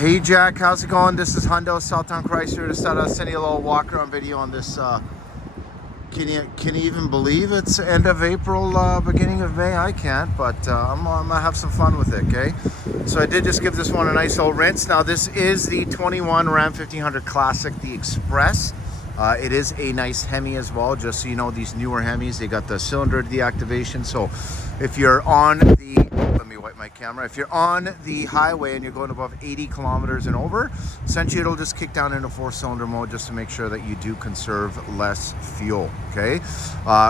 Hey Jack, how's it going? This is Hundo Southtown Chrysler. Just thought I'd send you a little walk around video on this. Can you even believe it's end of April, beginning of May? I can't, but I'm gonna have some fun with it. Okay, so I did just give this one a nice old rinse. Now this is the 21 Ram 1500 Classic, the Express. It is a nice Hemi as well. Just so you know, these newer Hemis, they got the cylinder deactivation. So if you're on the wipe my camera. If you're on the highway and you're going above 80 kilometers and over, essentially it'll just kick down into 4-cylinder mode just to make sure that you do conserve less fuel. Okay,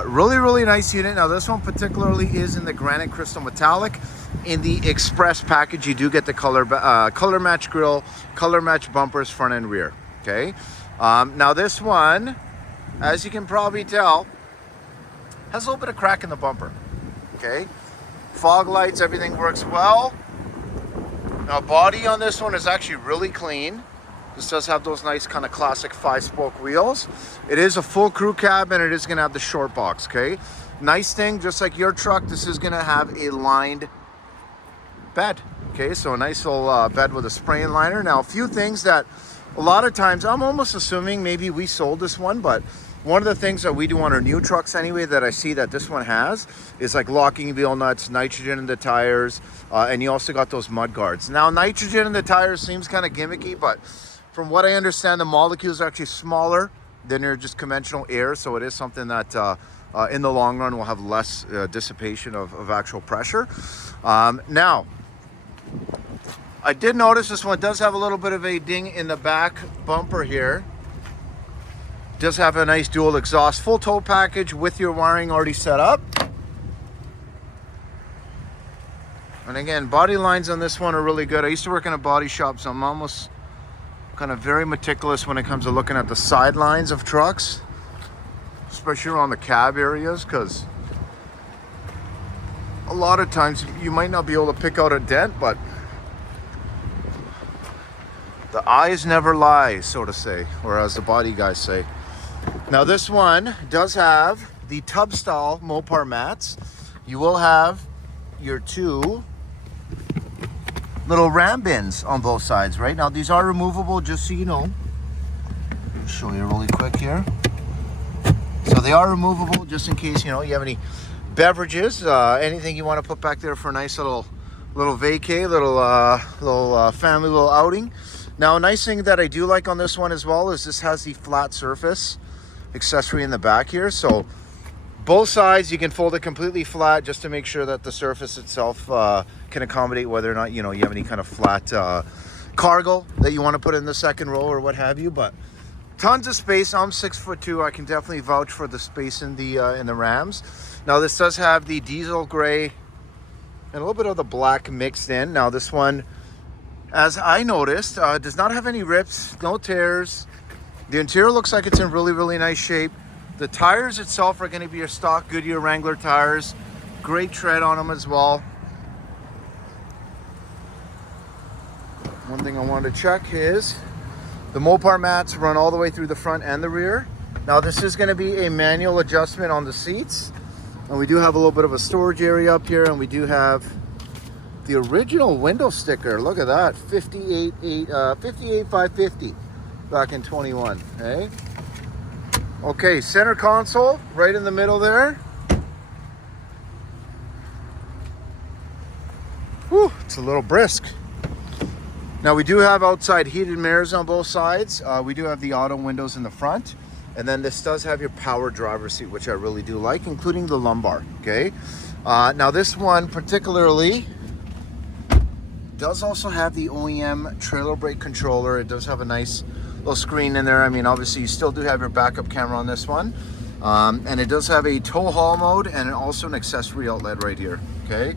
really nice unit. Now this one particularly is in the granite crystal metallic. In the Express package, you do get the color match grille, color match bumpers, front and rear. Okay, now this one, as you can probably tell, has a little bit of crack in the bumper. Okay, fog lights, everything works well. Now body on this one is actually really clean. This does have those nice kind of classic 5-spoke wheels. It is a full crew cab and it is going to have the short box. Okay, nice thing, just like your truck, this is going to have a lined bed. Okay, so a nice little bed with a spray liner. Now a few things that a lot of times I'm almost assuming maybe we sold this one, but one of the things that we do on our new trucks anyway that I see that this one has is like locking wheel nuts, nitrogen in the tires, and you also got those mud guards. Now nitrogen in the tires seems kind of gimmicky, but from what I understand, the molecules are actually smaller than your just conventional air, so it is something that in the long run will have less dissipation of actual pressure. Now, I did notice this one does have a little bit of a ding in the back bumper here. Does have a nice dual exhaust, full tow package with your wiring already set up. And again, body lines on this one are really good. I used to work in a body shop, so I'm almost kind of very meticulous when it comes to looking at the sidelines of trucks, especially around the cab areas, because a lot of times you might not be able to pick out a dent, but the eyes never lie, so to say, or as the body guys say. Now this one does have the tub style Mopar mats. You will have your two little ram bins on both sides, right? Now these are removable, just so you know. I'll show you really quick here. So they are removable just in case, you know, you have any beverages, anything you want to put back there for a nice little vacay, little family little outing. Now a nice thing that I do like on this one as well is this has the flat surface accessory in the back here, so both sides you can fold it completely flat just to make sure that the surface itself can accommodate whether or not you have any kind of flat cargo that you want to put in the second row or what have you. But tons of space. I'm 6'2". I can definitely vouch for the space in the Rams. Now this does have the diesel gray and a little bit of the black mixed in. Now this one, as I noticed, does not have any rips, no tears. The interior looks like it's in really nice shape. The tires itself are going to be your stock Goodyear Wrangler tires. Great tread on them as well. One thing I wanted to check is the Mopar mats run all the way through the front and the rear. Now this is going to be a manual adjustment on the seats. And we do have a little bit of a storage area up here, and we do have the original window sticker. Look at that, 58,550 back in 21. Okay, center console right in the middle there. Whew, it's a little brisk. Now we do have outside heated mirrors on both sides. We do have the auto windows in the front, and then this does have your power driver's seat, which I really do like, including the lumbar. Okay, now this one particularly does also have the OEM trailer brake controller. It does have a nice little screen in there. I mean, obviously you still do have your backup camera on this one, and it does have a tow haul mode and also an accessory outlet right here. Okay,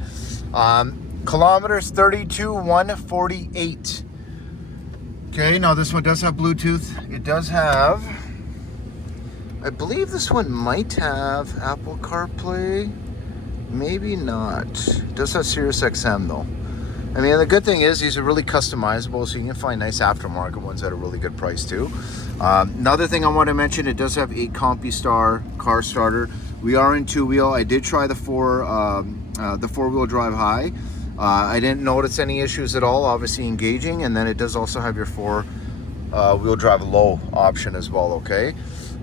kilometers 32,148. Okay, now this one does have Bluetooth. It does have, I believe this one might have Apple CarPlay, maybe not. It does have Sirius XM though. I mean, the good thing is these are really customizable, so you can find nice aftermarket ones at a really good price too. Another thing I want to mention, it does have a CompuStar car starter. We are in two-wheel. I did try the four-wheel drive high. I didn't notice any issues at all, obviously engaging, and then it does also have your four-wheel drive low option as well, okay?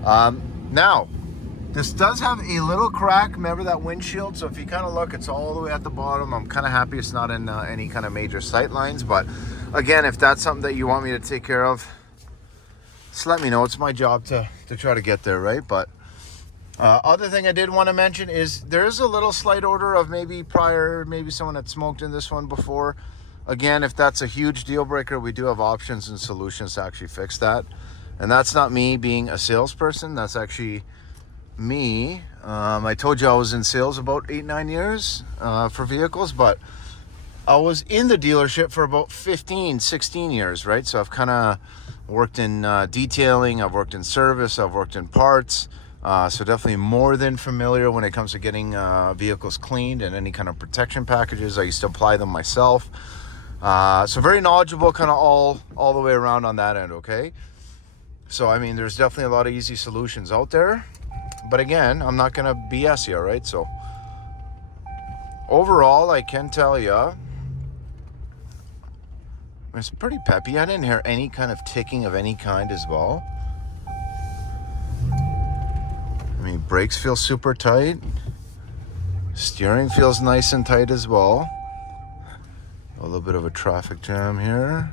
Now, this does have a little crack. Remember that windshield? So if you kind of look, it's all the way at the bottom. I'm kind of happy it's not in any kind of major sight lines. But again, if that's something that you want me to take care of, just let me know. It's my job to try to get there, right? But other thing I did want to mention is there's a little slight odor of maybe someone had smoked in this one before. Again, if that's a huge deal breaker, we do have options and solutions to actually fix that. And that's not me being a salesperson. That's actually me. I told you I was in sales about 8-9 years for vehicles, but I was in the dealership for about 15-16 years, right? So I've kind of worked in detailing, I've worked in service, I've worked in parts, so definitely more than familiar when it comes to getting vehicles cleaned and any kind of protection packages. I used to apply them myself, so very knowledgeable kind of all the way around on that end, okay? So I mean, there's definitely a lot of easy solutions out there. But again, I'm not going to BS you, right? So overall, I can tell you, it's pretty peppy. I didn't hear any kind of ticking of any kind as well. I mean, brakes feel super tight. Steering feels nice and tight as well. A little bit of a traffic jam here.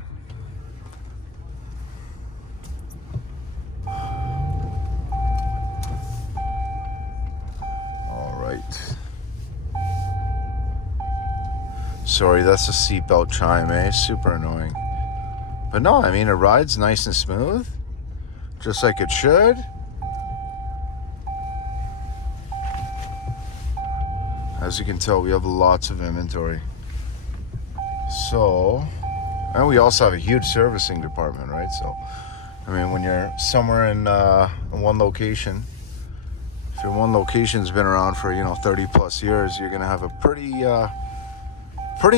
Sorry, that's a seatbelt chime, eh? Super annoying. But no, I mean, it rides nice and smooth, just like it should. As you can tell, we have lots of inventory. So, and we also have a huge servicing department, right? So, I mean, when you're somewhere in one location, if your one location's been around for, 30 plus years, you're going to have a pretty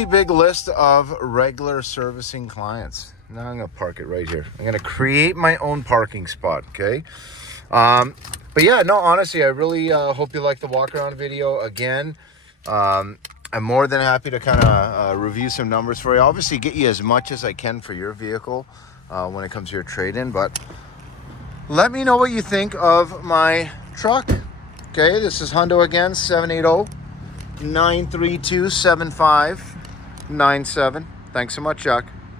big list of regular servicing clients. Now I'm going to park it right here. I'm going to create my own parking spot, okay? But yeah, no, honestly, I really hope you like the walk around video. Again, I'm more than happy to kind of review some numbers for you. Obviously, get you as much as I can for your vehicle when it comes to your trade-in. But let me know what you think of my truck. Okay, this is Hundo again, 780-932-7597. Thanks so much, Jack.